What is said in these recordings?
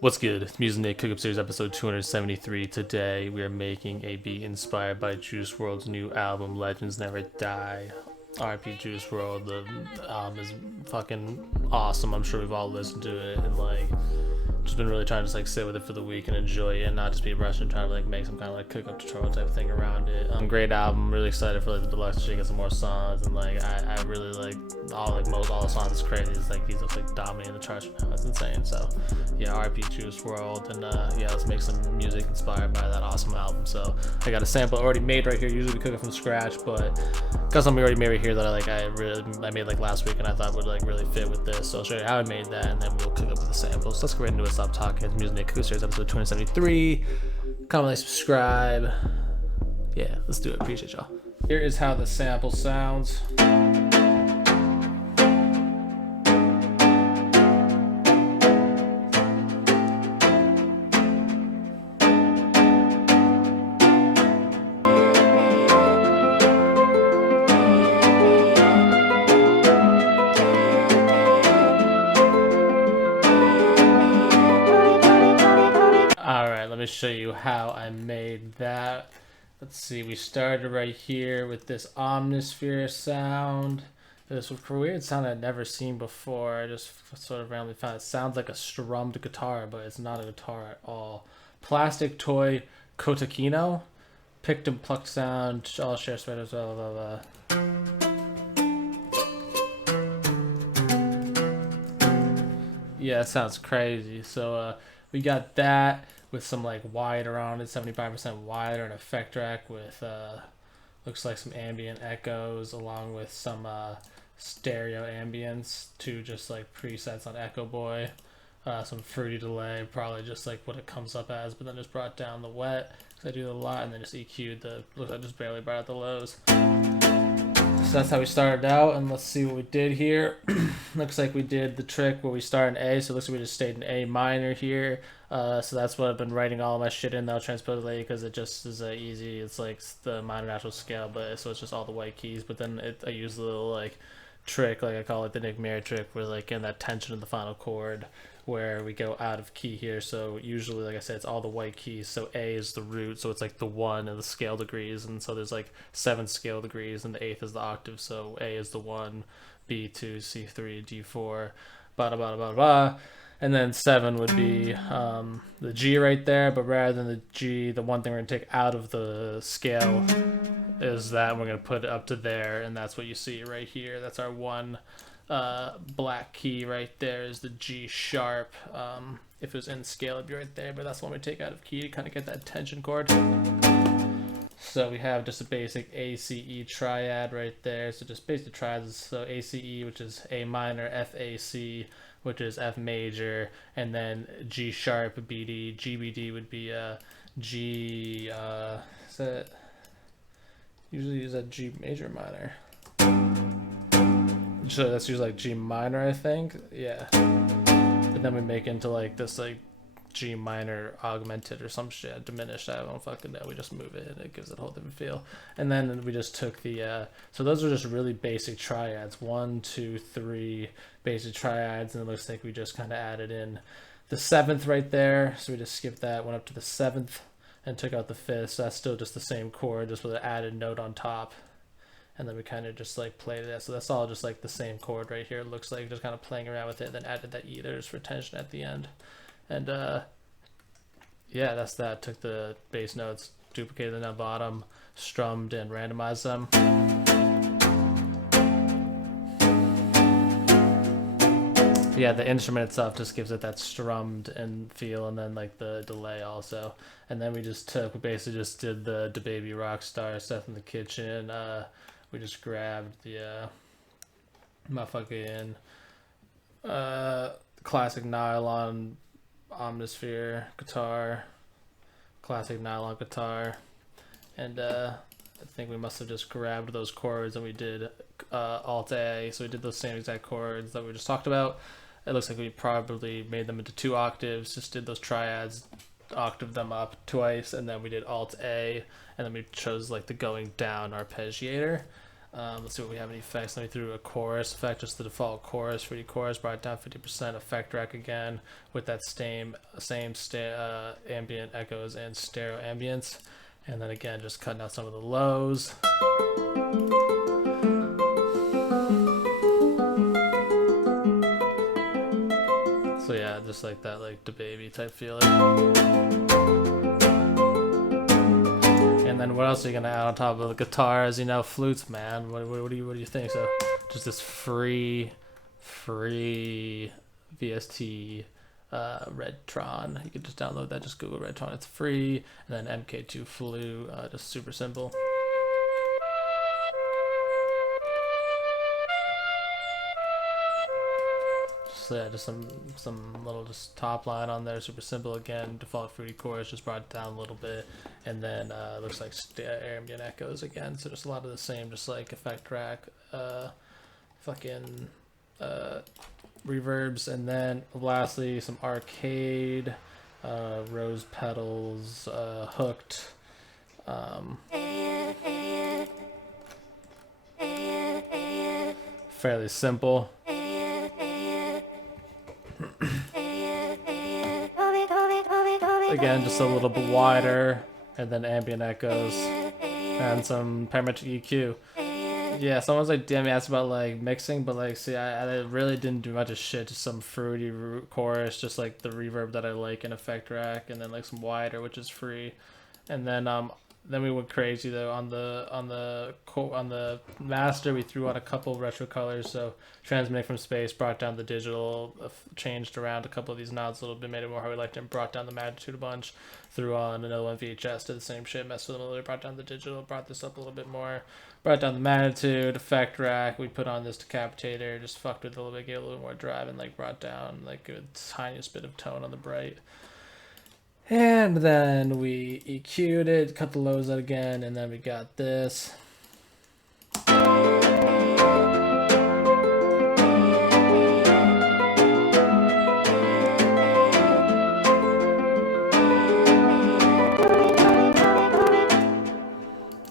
What's good? It's Music Nick Cookup Series episode 273. Today we are making a beat inspired by Juice WRLD's new album Legends Never Die. RIP Juice WRLD. The album is fucking awesome. I'm sure we've all listened to it and just been really trying to just sit with it for the week and enjoy it and not just be rushed and trying to make some kind of cook-up tutorial type thing around it. Great album. Really excited for the deluxe to get some more songs, and I really all the songs is crazy. It's he's just dominating the charts right now. It's insane. So yeah, RIP Juice WRLD, and let's make some music inspired by that awesome album. So I got a sample already made right here. Usually we cook it from scratch, but got something already made right here that I made last week and I thought would really fit with this. So I'll show you how I made that, and then we'll cook up with the samples. So let's go right into it. Stop talking. It's Music Nick Cookup Series episode 273. Comment, like, subscribe. Yeah, let's do it. Appreciate y'all. Here is how the sample sounds. Let me show you how I made that. Let's see, we started right here with this Omnisphere sound. This was a weird sound I'd never seen before. I just sort of randomly found it. It sounds like a strummed guitar, but it's not a guitar at all. Plastic Toy Kotakino. Picked and plucked sound. All share sweaters, blah, blah, blah. Yeah, it sounds crazy. So we got that with some wide around it, 75% wide, or an effect rack with looks like some ambient echoes along with some stereo ambience, to just presets on Echo Boy, some fruity delay, probably just what it comes up as, but then just brought down the wet because I do it a lot, and then just EQ'd I just barely brought out the lows. So that's how we started out, and let's see what we did here. Looks like we did the trick where we start in A, so it looks like we just stayed in A minor here. So that's what I've been writing all my shit in now, transposed because it just is easy. It's the minor natural scale, but so it's just all the white keys. But then I use the little trick, I call it the Nick Mayer trick, where in that tension in the final chord where we go out of key here. So usually, like I said, it's all the white keys. So A is the root, so it's the 1 and the scale degrees, and so there's 7 scale degrees, and the 8th is the octave. So A is the 1, B2, C3, D4, blah blah blah blah blah. And then 7 would be the G right there, but rather than the G, the one thing we're going to take out of the scale is that we're going to put it up to there, and that's what you see right here. That's our one black key right there, is the G sharp. If it was in scale, it'd be right there, but that's the one we take out of key to kind of get that tension chord. So we have just a basic ACE triad right there. So just basic triads. So ACE, which is A minor, FAC, which is F major, and then G sharp, BD. GBD would be G. Is that usually use that G major minor? So that's usually G minor, I think. Yeah. But then we make into this G minor augmented or some shit, diminished. I don't fucking know. We just move it and it gives it a whole different feel. And then we just took the so those are just really basic triads, 1, 2, 3 basic triads, and it looks like we just kind of added in the 7th right there. So we just skipped that, went up to the 7th and took out the 5th. So that's still just the same chord, just with an added note on top. And then we kind of just played it. So that's all just the same chord right here. It looks like just kind of playing around with it, and then added that E there's for tension at the end. And yeah, that's that. Took the bass notes, duplicated them down bottom, strummed and randomized them. Yeah, the instrument itself just gives it that strummed and feel, and then the delay also. And then we basically just did the DaBaby Rockstar stuff in the kitchen. We just grabbed the motherfucking classic nylon Omnisphere guitar, classic nylon guitar, and I think we must have just grabbed those chords and we did Alt A. So we did those same exact chords that we just talked about. It looks like we probably made them into 2 octaves, just did those triads, octave them up twice, and then we did Alt A, and then we chose the going down arpeggiator. Let's see what we have any effects. Let me through a chorus effect, just the default chorus, 3D chorus, brought it down 50%, effect rack again with that same ambient echoes and stereo ambience. And then again, just cutting out some of the lows. So yeah, just like that, like the baby type feeling. And then what else are you gonna add on top of the guitars? You know, flutes, man. What do you think? So just this free VST Redtron. You can just download that. Just Google Redtron. It's free. And then MK2 flute. Just super simple. So yeah, just some little just top line on there, super simple again. Default fruity chorus, just brought it down a little bit, and then looks like ambient echoes again. So just a lot of the same, just like effect rack, reverbs, and then lastly some arcade, rose petals, hooked. Fairly simple. Again, just a little bit wider, and then ambient echoes, and some parametric EQ. Yeah, someone's like, damn, me asked about like mixing, but like, see, I really didn't do much of shit. Just some fruity chorus, just like the reverb that I like in effect rack, and then like some wider, which is free, and then we went crazy though on the master. We threw on a couple retro colors, so transmitting from space, brought down the digital, changed around a couple of these knobs a little bit, made it more how we liked it, and brought down the magnitude a bunch. Threw on another one VHS, did the same shit, messed with them a little bit, brought down the digital, brought this up a little bit more, brought down the magnitude, effect rack. We put on this decapitator, just fucked with it a little bit, gave it a little more drive, and like brought down like a tiniest bit of tone on the bright. And then we EQ'd it, cut the lows out again, and then we got this.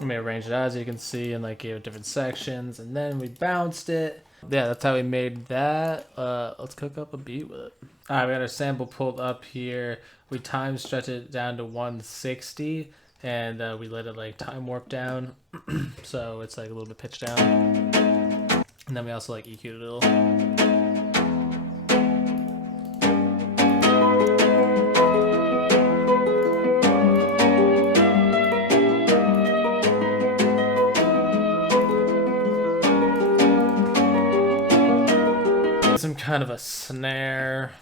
We arranged it as you can see, and like gave it different sections, and then we bounced it. Yeah, that's how we made that. Let's cook up a beat with it. Alright, we got our sample pulled up here. We time stretched it down to 160, and we let it like time warp down, so it's like a little bit pitched down. And then we also like EQ'd it a little. Some kind of a snare.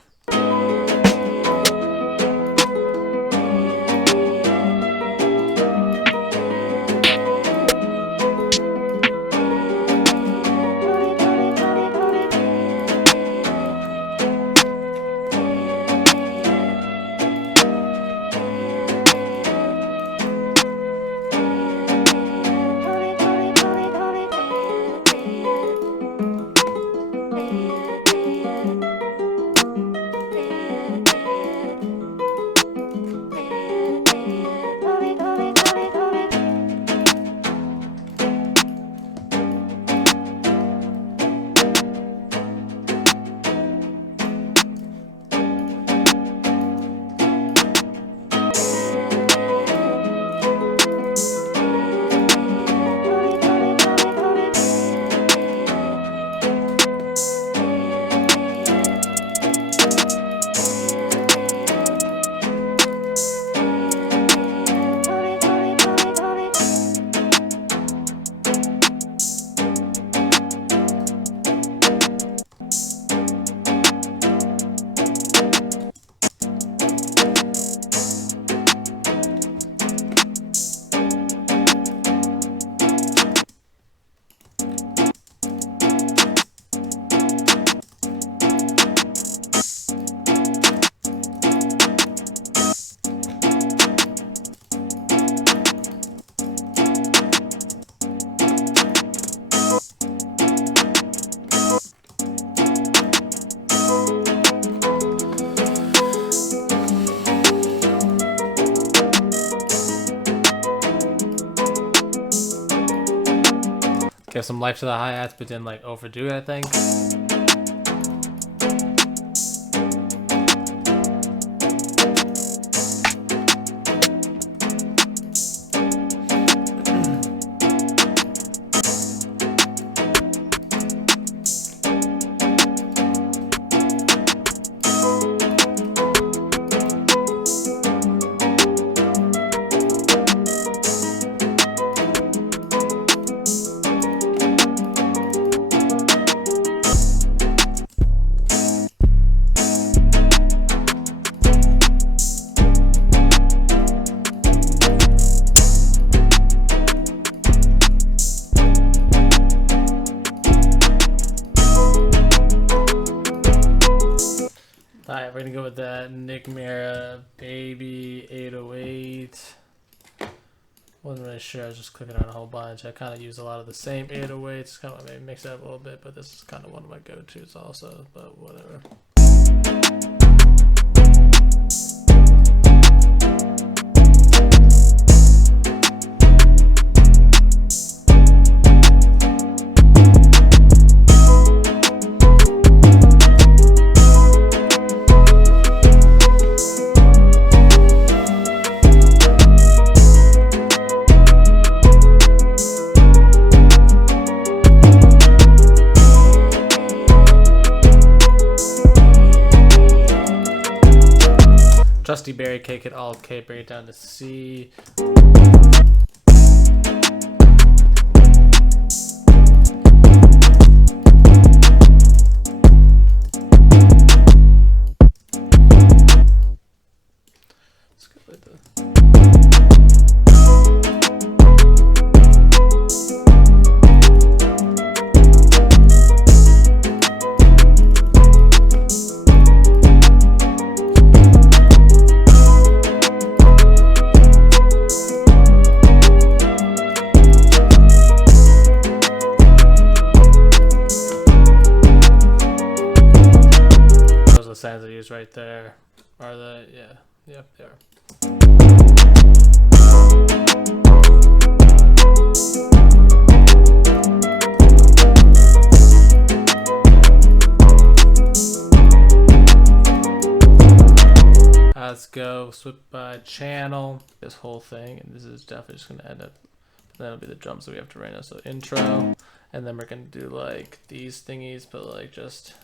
some life to the hi-hats, but didn't like overdo it, I think. Alright, we're gonna go with that Nick Mira Baby 808. Wasn't really sure, I was just clicking on a whole bunch. I kind of use a lot of the same 808s, kind of maybe mix it up a little bit, but this is kind of one of my go-tos also, but whatever. Trusty Berry Cake at all K, bring it down to C. Let's go with the sounds I use right there are the yeah they are. Let's go switch by channel this whole thing, and this is definitely just gonna end up, that'll be the drums that we have to right now. So intro, and then we're gonna do like these thingies, but like just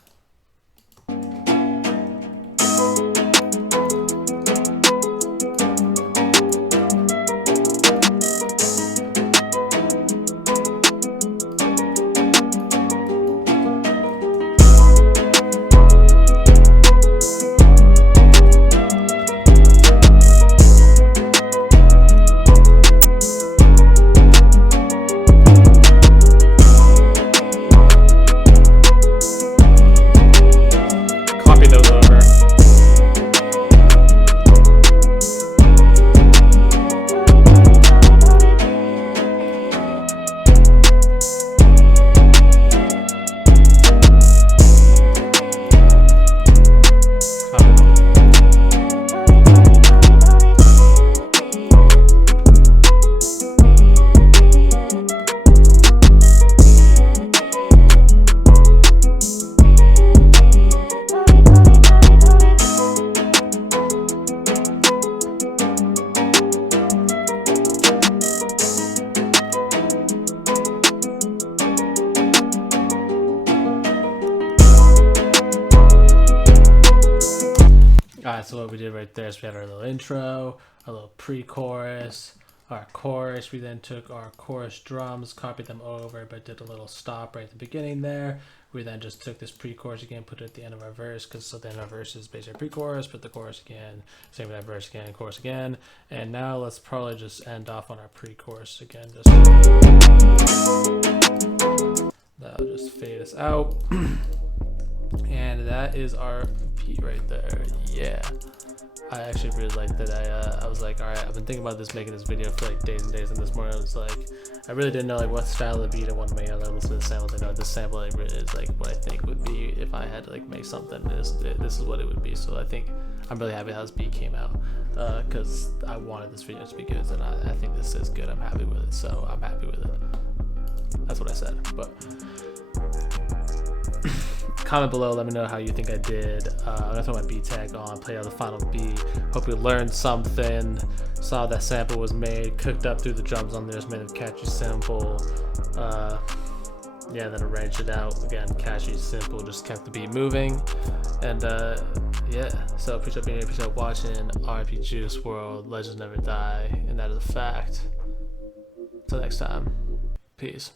Alright, so what we did right there is we had our little intro, our little pre-chorus, our chorus. We then took our chorus drums, copied them over, but did a little stop right at the beginning there. We then just took this pre-chorus again, put it at the end of our verse, because so then our verse is basically pre-chorus, put the chorus again, same with that verse again, chorus again. And now let's probably just end off on our pre-chorus again. That'll just fade us out. And that is our beat right there. Yeah, I actually really liked it. I was like, all right, I've been thinking about this, making this video for like days and days, and this morning I was like, I really didn't know like what style of beat I wanted to make. I listened to the samples. I know this sample like really is like what I think would be if I had to like make something. This is what it would be. So I think I'm really happy how this beat came out, because I wanted this video to be good, and I think this is good. I'm happy with it, so I'm happy with it. That's what I said. But comment below, let me know how you think I did. I'm gonna throw my beat tag on, play out the final beat. Hope you learned something, saw that sample was made, cooked up through the drums on there, it's made of catchy, simple. Yeah, then arranged it out again, catchy, simple, just kept the beat moving. And yeah, so appreciate being here, appreciate watching. RIP Juice WRLD, legends never die, and that is a fact. Till next time, peace.